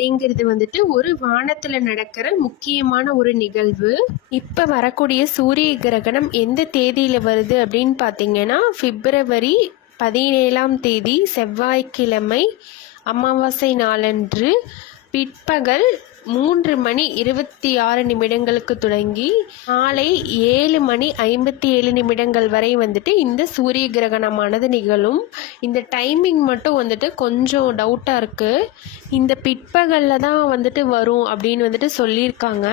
அப்படிங்கிறது வந்துட்டு ஒரு வானத்தில் நடக்கிற முக்கியமான ஒரு நிகழ்வு. இப்போ வரக்கூடிய சூரிய கிரகணம் எந்த தேதியில் வருது அப்படின்னு பார்த்தீங்கன்னா February 17 செவ்வாய்க்கிழமை அமாவாசை நாளன்று பிற்பகல் 3:26 தொடங்கி மாலை 7:57 வரை வந்துட்டு இந்த சூரிய கிரகணமானது நிகழும். இந்த டைமிங் மட்டும் வந்துட்டு கொஞ்சம் டவுட்டாக இருக்குது. இந்த பிற்பகலில் தான் வந்துட்டு வரும் அப்படின்னு வந்துட்டு சொல்லியிருக்காங்க.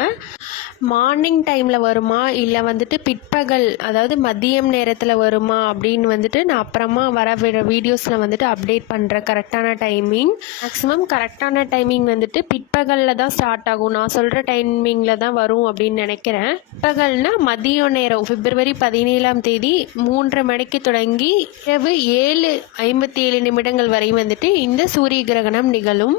மார்னிங் டைமில் வருமா இல்லை வந்துட்டு பிற்பகல் அதாவது மதியம் நேரத்தில் வருமா அப்படின்னு வந்துட்டு நான் அப்புறமா வர வீடியோஸில் வந்துட்டு அப்டேட் பண்ணுறேன். கரெக்டான டைமிங் மேக்ஸிமம் கரெக்டான டைமிங் வந்துட்டு பிற்பகலில் தான் ஸ்டார்ட் ஆகும். நான் சொல்கிற டைமிங்கில் தான் வரும் அப்படின்னு நினைக்கிறேன். பிற்பகல்னா மதிய நேரம் February 17 3:30 மணிக்கு தொடங்கி இரவு 7:57 வரை வந்துட்டு இந்த சூரிய கிரகணம் நிகழும்.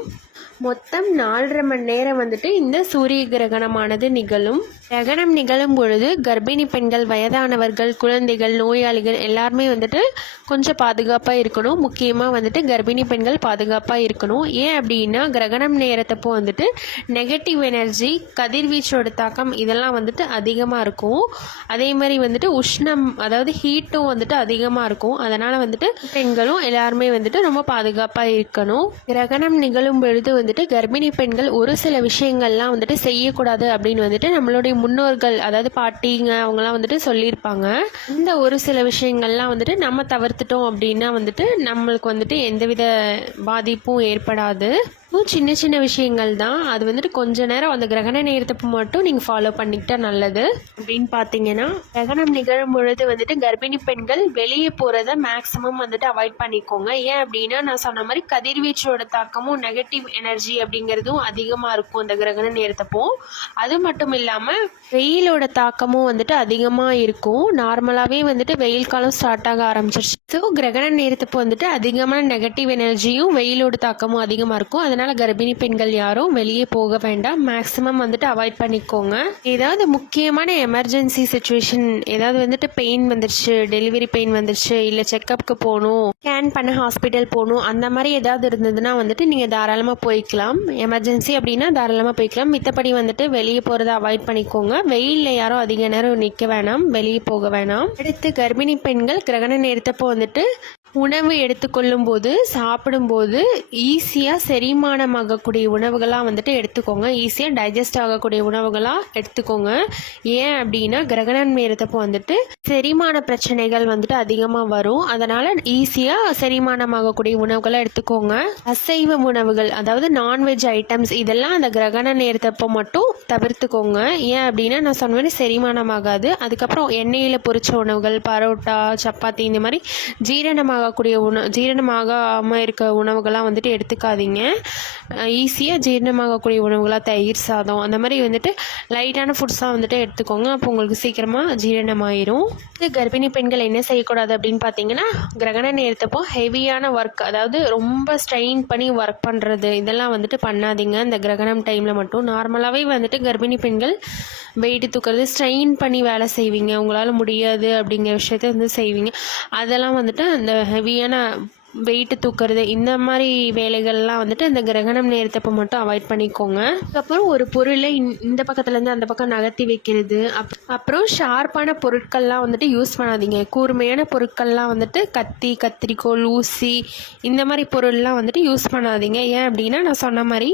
மொத்தம் 4.5 மணி நேரம் வந்துட்டு இந்த சூரிய கிரகணமானது நிகழும். கிரகணம் நிகழும் பொழுது கர்ப்பிணி பெண்கள், வயதானவர்கள், குழந்தைகள், நோயாளிகள் எல்லாருமே வந்துட்டு கொஞ்சம் பாதுகாப்பாக இருக்கணும். முக்கியமாக வந்துட்டு கர்ப்பிணி பெண்கள் பாதுகாப்பாக இருக்கணும். ஏன் அப்படின்னா கிரகணம் நேரத்தப்போ வந்துட்டு நெகட்டிவ் எனர்ஜி, கதிர்வீச்சோட தாக்கம் இதெல்லாம் வந்துட்டு அதிகமாக இருக்கும். அதே மாதிரி வந்துட்டு உஷ்ணம் அதாவது ஹீட்டும் வந்துட்டு அதிகமாக இருக்கும். அதனால் வந்துட்டு பெண்களும் எல்லாருமே வந்துட்டு ரொம்ப பாதுகாப்பாக இருக்கணும். கிரகணம் நிகழும் பொழுது வந்துட்டு கர்ப்பிணி பெண்கள் ஒரு சில விஷயங்கள்லாம் வந்துட்டு செய்யக்கூடாது அப்படின்னு வந்துட்டு நம்மளுடைய முன்னோர்கள் அதாவது பாட்டிங்க அவங்கலாம் வந்துட்டு சொல்லியிருப்பாங்க. இந்த ஒரு சில விஷயங்கள்லாம் வந்துட்டு நம்ம தவிர்த்துட்டோம் அப்படின்னா வந்துட்டு நம்மளுக்கு வந்துட்டு எந்தவித பாதிப்பும் ஏற்படாது. சின்ன சின்ன விஷயங்கள் தான். அது வந்துட்டு கொஞ்ச நேரம் அந்த கிரகண நேரத்தப்போ மட்டும் நீங்கள் ஃபாலோ பண்ணிக்கிட்டா நல்லது. அப்படின்னு பார்த்தீங்கன்னா கிரகணம் நிகழும் பொழுது வந்துட்டு கர்ப்பிணி பெண்கள் வெளியே போகிறத மேக்ஸிமம் வந்துட்டு அவாய்ட் பண்ணிக்கோங்க. ஏன் அப்படின்னா நான் சொன்ன மாதிரி கதிர்வீச்சோட தாக்கமும் நெகட்டிவ் எனர்ஜி அப்படிங்கிறதும் அதிகமாக இருக்கும் அந்த கிரகண நேரத்தப்போ. அது மட்டும் இல்லாமல் வெயிலோட தாக்கமும் வந்துட்டு அதிகமாக இருக்கும். நார்மலாகவே வந்துட்டு வெயில் காலம் ஸ்டார்ட் ஆக ஆரம்பிச்சிருச்சு. ஸோ கிரகண நேரத்தப்போ வந்துட்டு அதிகமான நெகட்டிவ் எனர்ஜியும் வெயிலோட தாக்கமும் அதிகமாக இருக்கும். அதனால் கர்ப்பிணி பெண்கள் யாரும் வெளியே போக வேண்டாம். மேக்ஸிமம் வந்துட்டு அவாய்ட் பண்ணிக்கோங்க. ஏதாவது முக்கியமான எமர்ஜென்சி சுச்சுவேஷன், ஏதாவது வந்துட்டு பெயின் வந்துருச்சு, டெலிவரி பெயின் வந்துருச்சு, இல்லை செக்கப்புக்கு போகணும், ஸ்கேன் பண்ண ஹாஸ்பிட்டல் போகணும், அந்த மாதிரி ஏதாவது இருந்ததுன்னா வந்துட்டு நீங்கள் தாராளமாக போய்க்கலாம். எமர்ஜென்சி அப்படின்னா தாராளமாக போய்க்கலாம். மித்தபடி வந்துட்டு வெளியே போகிறத அவாய்ட் பண்ணிக்கோங்க. வெயிலில் யாரும் அதிக நேரம் நிற்க வேணாம், வெளியே போக வேணாம். அடுத்து கர்ப்பிணி பெண்கள் கிரகண நேரத்தப்போ வந்துட்டு உணவு எடுத்துக்கொள்ளும் போது சாப்பிடும்போது ஈஸியாக செரிமானமாகக்கூடிய உணவுகளாக வந்துட்டு எடுத்துக்கோங்க. ஈஸியாக டைஜஸ்ட் ஆகக்கூடிய உணவுகளாக எடுத்துக்கோங்க. ஏன் அப்படின்னா கிரகணம் நேரத்தப்போ வந்துட்டு செரிமான பிரச்சனைகள் வந்துட்டு அதிகமாக வரும். அதனால் ஈஸியாக செரிமானமாகக்கூடிய உணவுகளை எடுத்துக்கோங்க. அசைவ உணவுகள் அதாவது நான்வெஜ் ஐட்டம்ஸ் இதெல்லாம் அந்த கிரகண நேரத்தப்போ மட்டும் தவிர்த்துக்கோங்க. ஏன் அப்படின்னா நான் சொன்ன மாதிரி செரிமானமாகாது. அதுக்கப்புறம் எண்ணெயில் பொரிச்ச உணவுகள், பரோட்டா, சப்பாத்தி இந்த மாதிரி ஜீரணமாகாமல் இருக்க உணவுகள்லாம் வந்துட்டு எடுத்துக்காதீங்க. ஈஸியாக ஜீரணமாகக்கூடிய உணவுகளாக தயிர் சாதம் அந்த மாதிரி வந்துட்டு லைட்டான ஃபுட்ஸாக வந்துட்டு எடுத்துக்கோங்க. அப்போ உங்களுக்கு சீக்கிரமாக ஜீரணமாயிரும். இது கர்ப்பிணி பெண்கள் என்ன செய்யக்கூடாது அப்படின்னு பார்த்தீங்கன்னா கிரகண நேரத்தப்போ ஹெவியான ஒர்க் அதாவது ரொம்ப ஸ்ட்ரெயின் பண்ணி ஒர்க் பண்ணுறது இதெல்லாம் வந்துட்டு பண்ணாதீங்க. இந்த கிரகணம் டைமில் மட்டும் நார்மலாகவே வந்துட்டு கர்ப்பிணி பெண்கள் வெயிட்டு தூக்கிறது, ஸ்ட்ரெயின் பண்ணி வேலை செய்வீங்க, உங்களால் முடியாது அப்படிங்கிற விஷயத்த வந்து செய்வீங்க. அதெல்லாம் வந்துட்டு அந்த ஹெவியான வெயிட்டு தூக்கிறது இந்த மாதிரி வேலைகள்லாம் வந்துட்டு இந்த கிரகணம் நேரத்தப்போ மட்டும் அவாய்ட் பண்ணிக்கோங்க. அதுக்கப்புறம் ஒரு பொருளை இந்த பக்கத்துலேருந்து அந்த பக்கம் நகர்த்தி வைக்கிறது, அப்புறம் ஷார்ப்பான பொருட்கள்லாம் வந்துட்டு யூஸ் பண்ணாதீங்க. கூர்மையான பொருட்கள்லாம் வந்துட்டு கத்தி, கத்திரிக்கோல், ஊசி இந்த மாதிரி பொருள்லாம் வந்துட்டு யூஸ் பண்ணாதீங்க. ஏன் அப்படின்னா நான் சொன்ன மாதிரி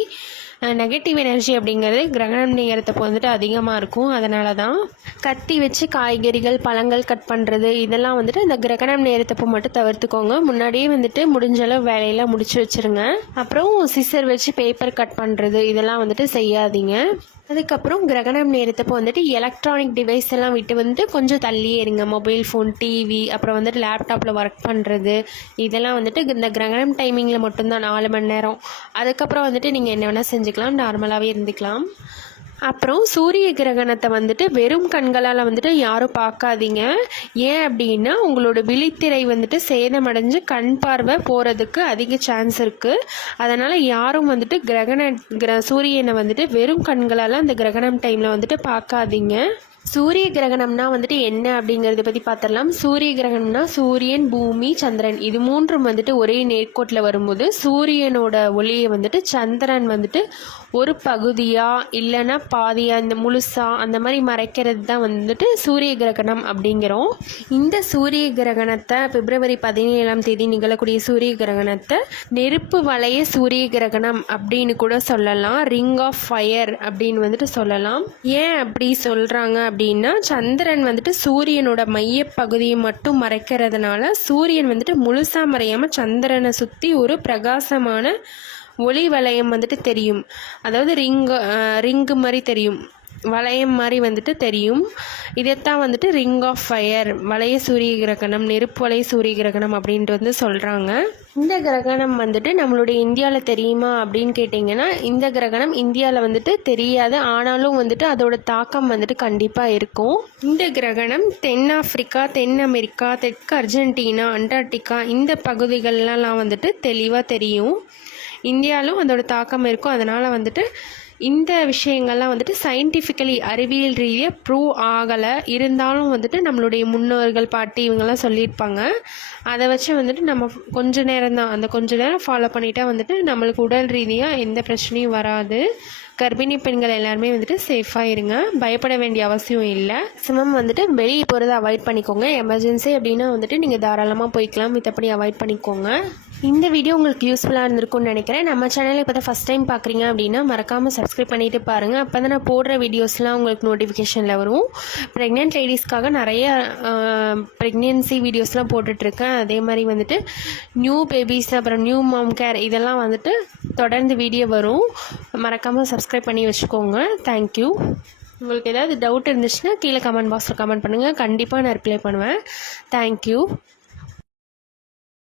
நெகட்டிவ் எனர்ஜி அப்படிங்கிறது கிரகணம் நேரத்தப்போ வந்துட்டு அதிகமாக இருக்கும். அதனால தான் கத்தி வச்சு காய்கறிகள், பழங்கள் கட் பண்ணுறது இதெல்லாம் வந்துட்டு இந்த கிரகணம் நேரத்தப்போ மட்டும் தவிர்த்துக்கோங்க. முன்னாடியே வந்துட்டு முடிஞ்சளவு வேலையெல்லாம் முடிச்சு வச்சுருங்க. அப்புறம் சிசர் வச்சு பேப்பர் கட் பண்ணுறது இதெல்லாம் வந்துட்டு செய்யாதீங்க. அதுக்கப்புறம் கிரகணம் நேரத்தப்போ வந்துட்டு எலக்ட்ரானிக் டிவைஸ் எல்லாம் விட்டு வந்துட்டு கொஞ்சம் தள்ளியே இருங்க. மொபைல் ஃபோன், டிவி, அப்புறம் வந்துட்டு லேப்டாப்பில் ஒர்க் பண்ணுறது இதெல்லாம் வந்துட்டு இந்த கிரகணம் டைமிங்கில் மட்டும்தான் 4 மணி நேரம். அதுக்கப்புறம் வந்துட்டு நீங்கள் என்ன வேணால் செஞ்சுக்கலாம், நார்மலாகவே இருந்துக்கலாம். அப்புறம் சூரிய கிரகணத்தை வந்துட்டு வெறும் கண்களால் வந்துட்டு யாரும் பார்க்காதீங்க. ஏன் அப்படின்னா உங்களோட விழித்திரை வந்துட்டு சேதமடைஞ்சு கண் பார்வை போகிறதுக்கு அதிக சான்ஸ் இருக்குது. அதனால் யாரும் வந்துட்டு சூரியனை வந்துட்டு வெறும் கண்களால் அந்த கிரகணம் டைமில் வந்துட்டு பார்க்காதீங்க. சூரிய கிரகணம்னா வந்துட்டு என்ன அப்படிங்கிறத பற்றி பார்த்துடலாம். சூரிய கிரகணம்னா சூரியன், பூமி, சந்திரன் இது மூன்றும் வந்துட்டு ஒரே நேர்கோட்டில் வரும்போது சூரியனோட ஒளியை வந்துட்டு சந்திரன் வந்துட்டு ஒரு பகுதியாக இல்லைன்னா பாதியாக இந்த முழுசாக அந்த மாதிரி மறைக்கிறது தான் வந்துட்டு சூரிய கிரகணம் அப்படிங்கிறோம். இந்த சூரிய கிரகணத்தை February 17 நிகழக்கூடிய சூரிய கிரகணத்தை நெருப்பு வளைய சூரிய கிரகணம் அப்படின்னு கூட சொல்லலாம். ரிங் ஆஃப் ஃபயர் அப்படின்னு வந்துட்டு சொல்லலாம். ஏன் அப்படி சொல்கிறாங்க அப்படின்னா சந்திரன் வந்துட்டு சூரியனோட மையப்பகுதியை மட்டும் மறைக்கிறதுனால சூரியன் வந்துட்டு முழுசாக மறையாமல் சந்திரனை சுற்றி ஒரு பிரகாசமான ஒளி வளையம் வந்துட்டு தெரியும். அதாவது ரிங்கு மாதிரி தெரியும், வளையம் மாதிரி வந்துட்டு தெரியும். இதைத்தான் வந்துட்டு ரிங் ஆஃப் ஃபயர், வளைய சூரிய கிரகணம், நெருப்பு வளைய சூரிய கிரகணம் அப்படின்ட்டு வந்து சொல்கிறாங்க. இந்த கிரகணம் வந்துட்டு நம்மளுடைய இந்தியாவில் தெரியுமா அப்படின்னு கேட்டிங்கன்னா இந்த கிரகணம் இந்தியாவில் வந்துட்டு தெரியாது. ஆனாலும் வந்துட்டு அதோட தாக்கம் வந்துட்டு கண்டிப்பாக இருக்கும். இந்த கிரகணம் தென்னாப்பிரிக்கா, தென் அமெரிக்கா, தெற்கு அர்ஜென்டினா, அண்டார்டிகா இந்த பகுதிகளெலாம் வந்துட்டு தெளிவாக தெரியும். இந்தியாவிலும் அதோட தாக்கம் இருக்கும். அதனால் வந்துட்டு இந்த விஷயங்கள்லாம் வந்துட்டு சயின்டிஃபிக்கலி அறிவியல் ரீதியாக ப்ரூவ் ஆகலை. இருந்தாலும் வந்துட்டு நம்மளுடைய முன்னோர்கள், பாட்டி இவங்கெல்லாம் சொல்லியிருப்பாங்க. அதை வச்சு வந்துட்டு நம்ம கொஞ்ச நேரம் தான், அந்த கொஞ்ச நேரம் ஃபாலோ பண்ணிட்டா வந்துட்டு நம்மளுக்கு உடல் ரீதியாக எந்த பிரச்சனையும் வராது. கர்ப்பிணி பெண்கள் எல்லாருமே வந்துட்டு சேஃபாக இருங்க, பயப்பட வேண்டிய அவசியம் இல்லை. மேக்ஸிமம் வந்துட்டு வெளியே போகிறத அவாய்ட் பண்ணிக்கோங்க. எமர்ஜென்சி அப்படின்னா வந்துட்டு நீங்கள் தாராளமாக போய்க்கலாம், மற்றபடி அவாய்ட் பண்ணிக்கோங்க. இந்த வீடியோ உங்களுக்கு யூஸ்ஃபுல்லாக இருந்திருக்கும்னு நினைக்கிறேன். நம்ம சேனலை இப்போ தான் ஃபஸ்ட் டைம் பார்க்குறீங்க அப்படின்னா மறக்காமல் சப்ஸ்கிரைப் பண்ணிவிட்டு பாருங்கள். அப்போ தான் நான் போடுற வீடியோஸ்லாம் உங்களுக்கு நோட்டிஃபிகேஷனில் வரும். ப்ரெக்னென்ட் லேடிஸ்க்காக நிறைய ப்ரெக்னென்சி வீடியோஸ்லாம் போட்டுட்ருக்கேன். அதே மாதிரி வந்துட்டு நியூ பேபிஸ், அப்புறம் நியூ மாம் கேர் இதெல்லாம் வந்துட்டு தொடர்ந்து வீடியோ வரும். மறக்காமல் சப்ஸ்கிரைப் பண்ணி வச்சுக்கோங்க. தேங்க்யூ. உங்களுக்கு ஏதாவது டவுட் இருந்துச்சுன்னா கீழே கமெண்ட் பாக்ஸில் கமெண்ட் பண்ணுங்கள். கண்டிப்பாக நான் ரிப்ளை பண்ணுவேன். தேங்க்யூ.